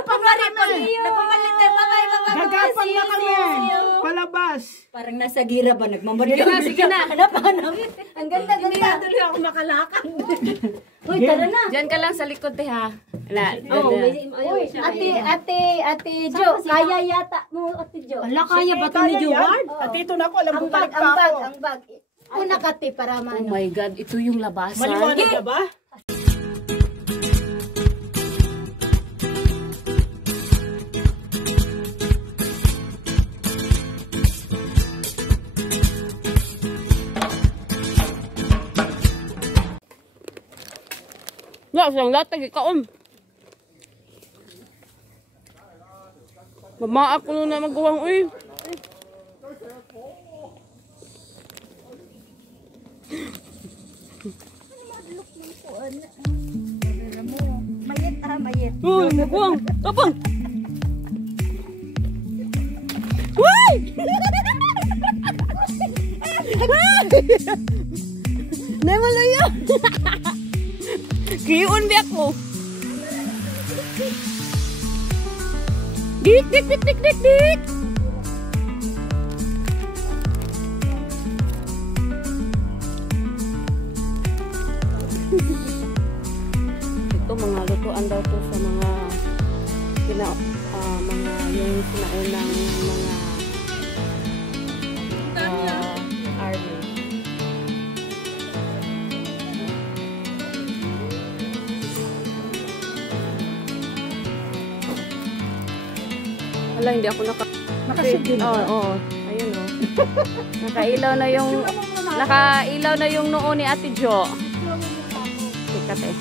Panwari mo. Napamalit na. Bye-bye. Gagapan na kami. Palabas. Parang nasa gira ba? Nagmamadali. Sige na. Hanap. Ang ganda. Tuloy ako makalakad. Uy, tara na. Diyan ka lang sa likod, te, ha? Ate Jo, kaya yata mo, Ate Jo. Wala, kaya ba ito ni Joward? At ito na ako, alam mo balik pa ako. Ang bag. Una kati para Oh maano. my God, ito yung labasan. Maliwanag na ba? Ya, sang latag ikaon. Mama ako na magawang uy. Mayit. Uy, magawang. Kapang. Uy! Namalayo. Kiyon di ako. Dik. Ito mga lutuan daw to sa mga yung sinaunang mga army. Wala, hindi ako Nakasigil. Oo. Ayun oh. Nakailaw na yung noo ni Ate Jo. Sikat eh.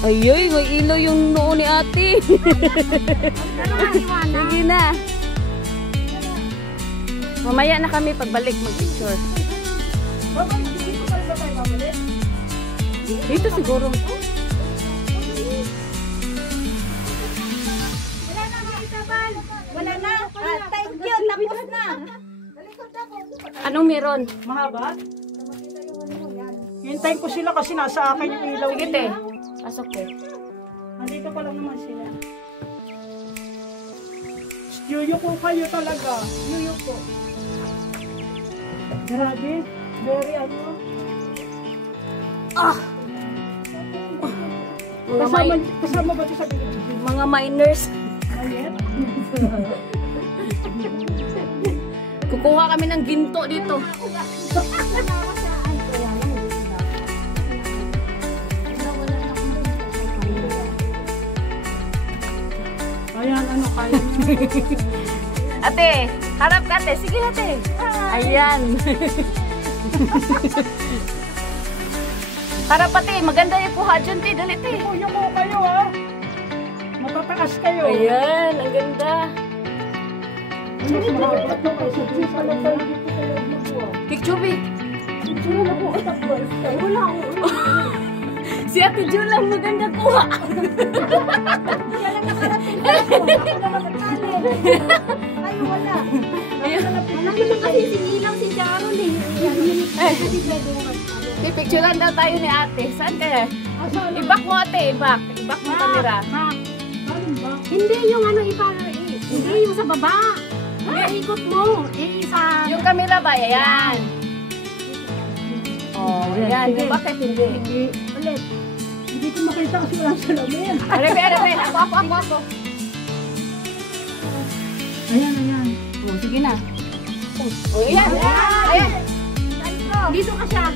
Ayoy, may ilaw yung noo ni Ate. Sige na. Mamaya na kami pagbalik mag-picture. Dito siguro. Wala na. Thank you. Tapos na. Anong meron? Mahaba? Hintayin ko sila kasi nasa akin yung ilaw. Sige te. Pasok te. Nandito pa lang naman sila. Yuyo ko kayo talaga. Yuyo ko. Grabe. Very ano. Kasama ba ito sa video? Mga miners. Ayan. Kukuha kami ng ginto dito. Ayan, ano kaya niya? Ate, harap ka ate. Sige ate. Ayan. Harap ate, maganda yung kuha dyan te. Dali te. Yuyo ko kayo ha. Matataas kayo. Ayan, ang ganda. Picture me. Wala ako. Si Ate Jo lang maganda kuha. Ay, wala. Alam kasi sinilang si Sharon eh. Picturean daw tayo ni ate. Saan kaya? Ibak mo ate, ibak. Ibak mo kamera. Hindi yung ano hindi yung sa baba. Ikot mo. Sa... Yung kamera ba? Ayan. Oh, ayan. Yung bakit hindi? Ulit. Hindi ko makita kasi walang salamin. Arebe. Ako. Ayan. Oh, sige na. Oh, ayan. Ayan. Dito ka siya.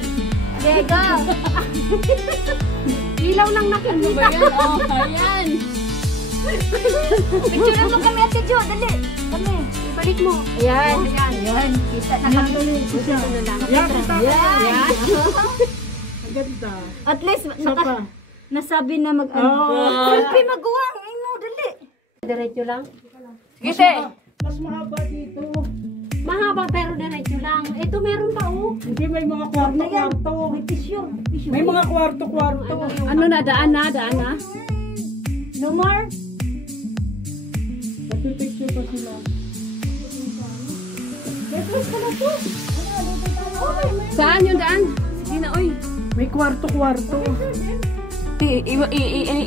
Diego. Ilaw lang nakikita. Oh, ayan. Picture mo kami, Ate Jo. Dali. Kami. Ibalik mo. Ayan. Kita na kami. Ayan, kita. Ayan. Ang ganda. At least, Sapa. nasabi na mag-ano. Selfie maguwang. Ay mo, dali. Diretso lang. Sige te. Mas mahaba dito. Mahaba pero diretso lang. Ito meron pa oh. Hindi, may mga kwarto-kwarto. May tissue. May mga kwarto-kwarto. Ano na, daan na. No more? Nagpipicture pa sila. Saan yung daan? Sige na, oy. May kwarto-kwarto. Ti,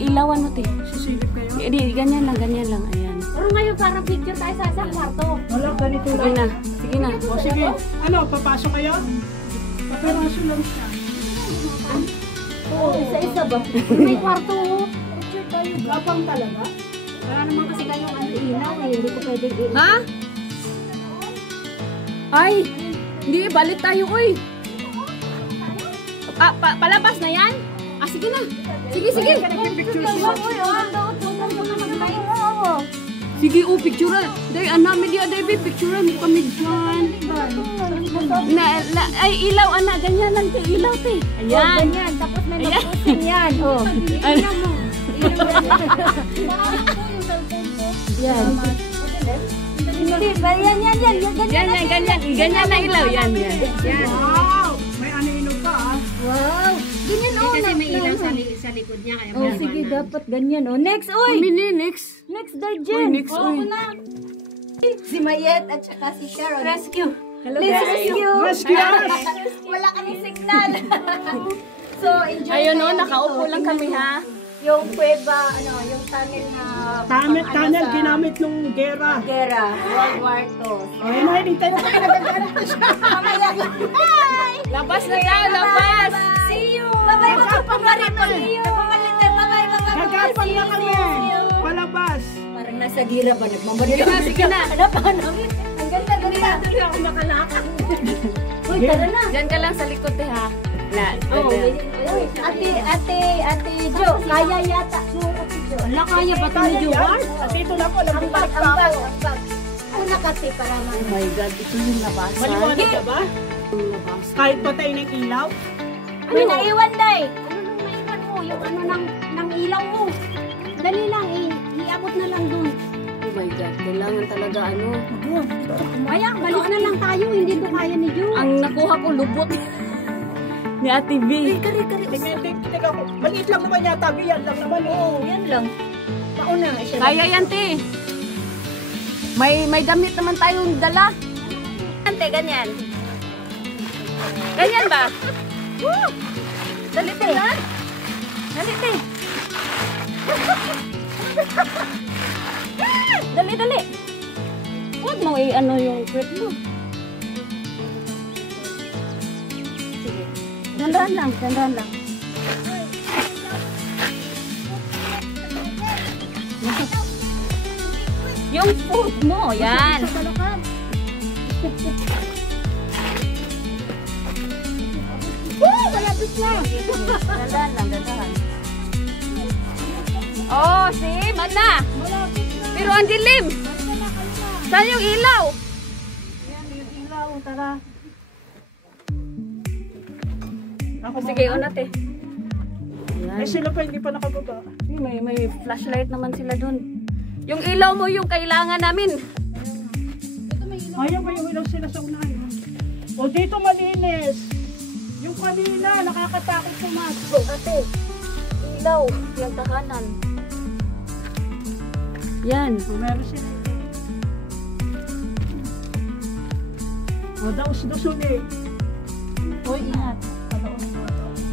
ilawan mo, ti. Sisilip kayo. Di, ganyan lang, ayan. Pero ngayon parang picture tayo sa isang kwarto. Wala, ganito Sige lang. na, sige na. O sige, ano, papasok kayo? Paparaso lang siya. Oo, isa-isa ba? May kwarto. Picture tayo. Gapang talaga. Wala naman kasi kayong ano ilaw eh. Hindi ko pwedeng ilaw. Ha? Ay, hindi, balik tayo, uy. Ah, palabas na yan? Ah, sige na. Sige. Sige, picture. Day, namin di aday, picture mo kami dyan. Ay, ilaw, anak, ganyan lang, te, ilaw, te. Ayan. Ganyan, tapos may mag-pusin yan. Oh. Ano? Yan. Hindi ba? Yan. Ganyan na ilaw, yan. Wow! May ano pa ah. Wow. Ganyan oh. Kasi may ilaw sa likod niya. Kaya Oh, sige, dapat ganyan oh. Next, oy. Pamili, next. Next, Darjen. Next, uy. Si Mayet at saka si Sharon. Rescue. Hello, Rescue. Wala kaming signal. So, enjoy Ayun, kayo nakaupo dito. lang kami, ha? Yung kuweba, yung tunnel na... Tunnel ginamit nung gera. Gera, World War II. Ay, nahinintay na tayo, nagagalit na siya. Mamaya. Bye! Labas na tayo, labas! See you! Bye-bye, magpapalit na. See you! Bye-bye, Gagapang na kami. Palabas. Parang nasa gira ba? Nagmamadali. Sige na. Hanap. Ang ganda. Tuloy ako makalakad. Uy, tara na. Diyan ka lang sa likod, eh, ha? Oh, ate Jo, kaya yata. Wala kaya ba ito ni Jowar? At dito na po, Ang bag. Ako nakati para Oh my God, ito yung labasan. maliwanag ka ba? Kahit patay ng ilaw? May naiwan, Day. Ano nung naiwan mo? Yung ano ng ilaw mo. Dali lang iabot na lang dun. Oh my God, kailangan talaga ano. Kaya balik na lang tayo. Hindi to kaya ni Jo. Ang nakuha ko lubot ni Ate B. Tingnan ko. Maliit lang naman yata, yan lang naman eh. Oo, yan lang. Pauna nga siya. Kaya yan, te. May damit naman tayong dala. Ante, ganyan. Ganyan ba? Woo! Dali, te. Dali, te. Dali. Huwag mo ano yung grip mo. Sige. Dandan lang. Yung food mo, yan. Malapit na. Dandan. Oh, see? Mana? Pero ang dilim. Saan yung ilaw? Ilaw, tara. Ako Sige, una, te. Eh sila pa hindi pa nakababa. May flashlight naman sila dun. Yung ilaw mo yung kailangan namin. Ayaw ba yung ilaw sila sa unahan? O dito malinis. Yung kanina, nakakatakot pumasok. Ate, ilaw. Yung tahanan. Yan. O meron sila. O daos-dos ulit. Uy, ingat.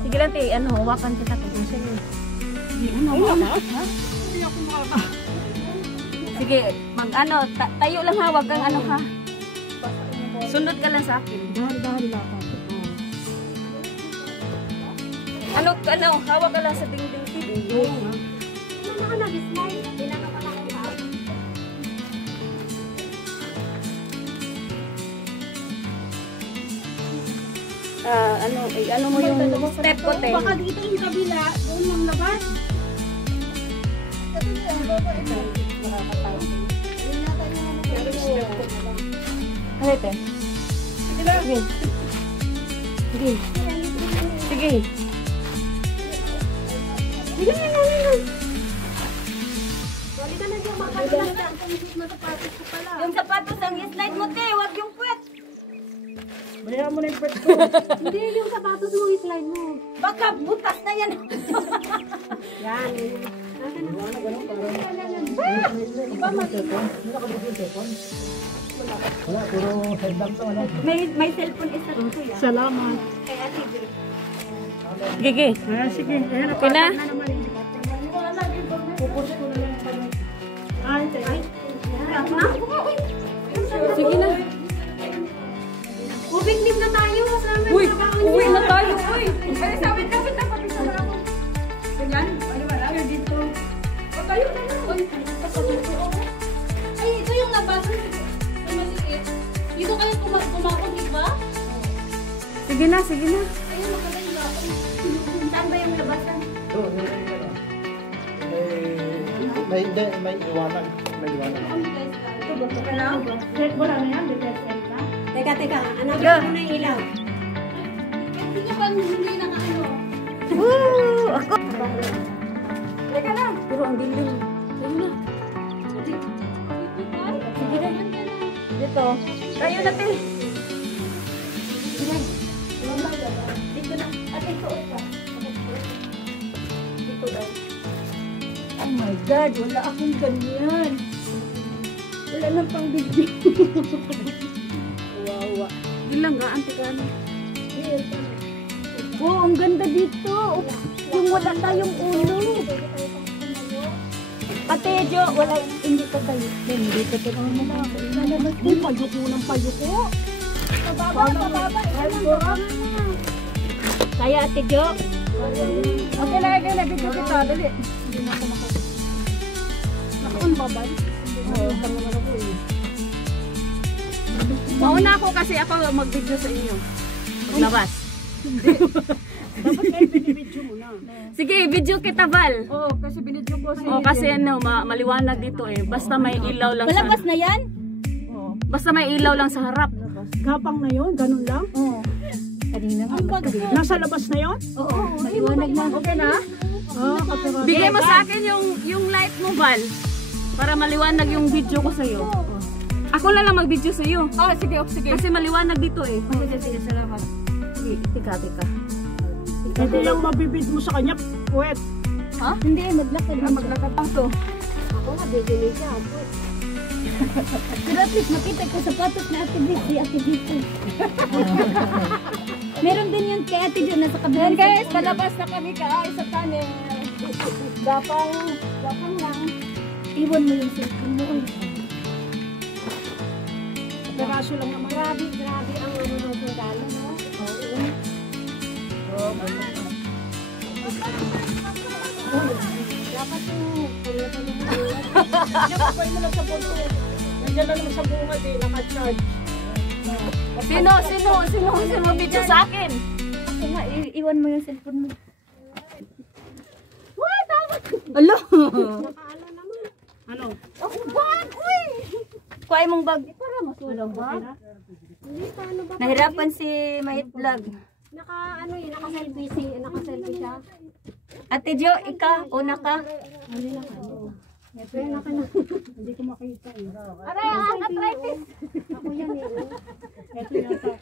Sige lang, te. Ano, hawakan kita. Sige. Hindi ako makaka. Sige, mag-ano. Tayo lang ha. Wag kang ano ha. Sunod ka lang sa akin. Dahan-dahan lang. Ano, hawak ka lang sa dingding. Ano ka nag-slide? Pinaka pa lang ang paa. Ano mo yung step ko, te. Baka dito yung kabila. Doon lang labas. Ano, te? Sige. Sige. Balik ka na dyan. Makakalimutan. Yung sapatos ang slide mo, te. Wag yung puwet. Bayaan mo na yung pet ko. Hindi yung sapatos mo i-slide mo. Baka butas na yan. Yan. Wala, puro headbang to. Wala. May cellphone isa dito yan. Salamat. Kay Ate Grace. Gigi. Sige. Ayan, Okay na? napatag na naman. Pupus ko na lang pala. Ay, Sige na. Ubing-nim na tayo. Kasama Uy, na baon uwi niya. na tayo. Uy. Ay, sabit na pati sa ako. Ganyan? Ano ba lang? Dito. O tayo na lang. Ay, ito yung nabasa. Yung maliit. Dito kayo kumakot, di ba? Sige na, sige na. Ayun, makalayo na ako. Saan ba yung labasan? May iwanan. May iwanan. Ito ba? Ito na? set mo lang yan. Detested ka. Teka. Anak Go. ko na yung ilaw. Hindi ka pang hindi nakaano. Woo! Ako. Teka na. Pero ang dilim. Sige na. Sige na. Dito. Tayo natin. Dito na. Ate, ito ka. Dito daw. Oh my God, wala akong ganyan. Wala nang pang video. Wawa. Di lang ga, ante ka na. Oh, ang ganda dito. Yung wala tayong ulo. Ate Jo, wala, hindi pa tayo. Hindi ka ito naman ako. Lalabas mo, payuko ng payuko. Pababa. Kaya Ate Jo. Okay na, video kita. Dali. Nakon babay. Mauna ako kasi ako mag-video sa inyo. Maglabas. Dapat kayo binibidyo mo na. Sige, video kita, Val. Oo, kasi binidyo ko Oh, kasi ano, maliwanag dito eh. Basta may ilaw lang sa... Palabas na yan? Basta may ilaw lang sa harap. Gapang na yun, ganun lang. Kanina nga. Nasa labas na yun? Oo, maliwanag na. Okay na? Kapira. Bigay mo sa akin yung light mo, Val. Para maliwanag yung video ko sa'yo. Ako na lang mag-video sa'yo. Sige. Kasi maliwanag dito eh. Sige, salamat. Sige, tika. Hindi lang mabibid mo sa kanya, puwet. Hindi, maglakad. Maglakad lang to. Ako nga, bibili siya. Pero at least makita ko sapatos na Ate Vic, si Ate Vic. Meron din yun kay Ate Jo, nasa kabilang. Guys, palabas na kami kaay sa tunnel. Gapang lang. Iwan mo yung cellphone mo. Peraso lang naman. Grabe ang ano ng regalo, no? Dapat yung kulitan mo. Diyan pa mo lang sa bunto. Nandiyan lang naman sa bungad eh, naka-charge. Sino video sa akin? Ako nga, iwan mo yung cellphone mo. Alo. Ano? Kuhay mong bag. Para masulang ba? Nahirapan si Mait Vlog. Naka-selfie siya. Ate Jo, una ka. Hindi ko makita eh. Aray, ang arthritis. Ito yata